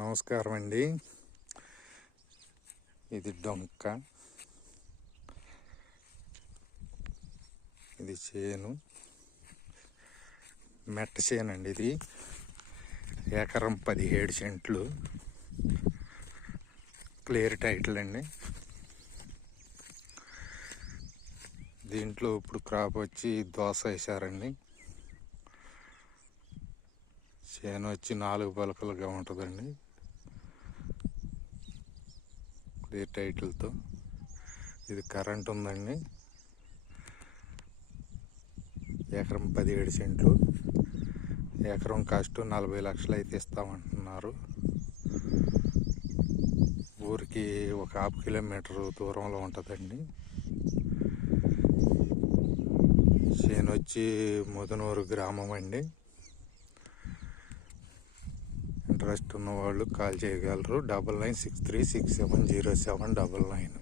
నమస్కారం అండి. ఇది డొంక, ఇది చేను, మెట్ట చేను అండి. ఇది ఎకరం 17 సెంట్లు, క్లియర్ టైటిల్ అండి. దీంట్లో ఇప్పుడు క్రాప్ వచ్చి దోస వేసారండి. చేను వచ్చి 4 పలకలుగా ఉంటుందండి, క్లియర్ టైటిల్తో. ఇది కరెంట్ ఉందండి. ఎకరం 17 సెంట్లు, ఎకరం కాస్ట్ 40 లక్షలు అయితే ఇస్తామంటున్నారు. ఊరికి ఒక 1/2 కిలోమీటర్ దూరంలో ఉంటుందండి. చేను వచ్చి ముదనూరు గ్రామం అండి. ఇంట్రెస్ట్ ఉన్నవాళ్ళు కాల్ చేయగలరు. 9963670799.